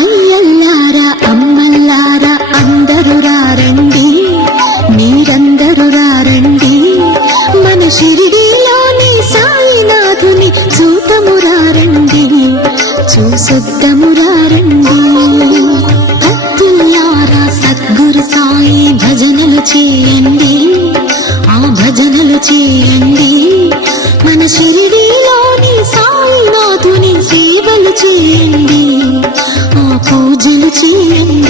అయ్యల్లారా అమ్మల్లారా అందరూ రారండి, మీరందరూ రారండి, మన షిరిడీలోని సాయినాథుని చూతము రారండి, చూసొద్దము రారండి. భక్తుల్లారా సద్గురు సాయి భజనలు చేయండి, ఆ భజనలు చేయండి, మన షిరిడీలోని సాయినాథుని సేవలు చేయండి, ఆ పూజలు చేయండి.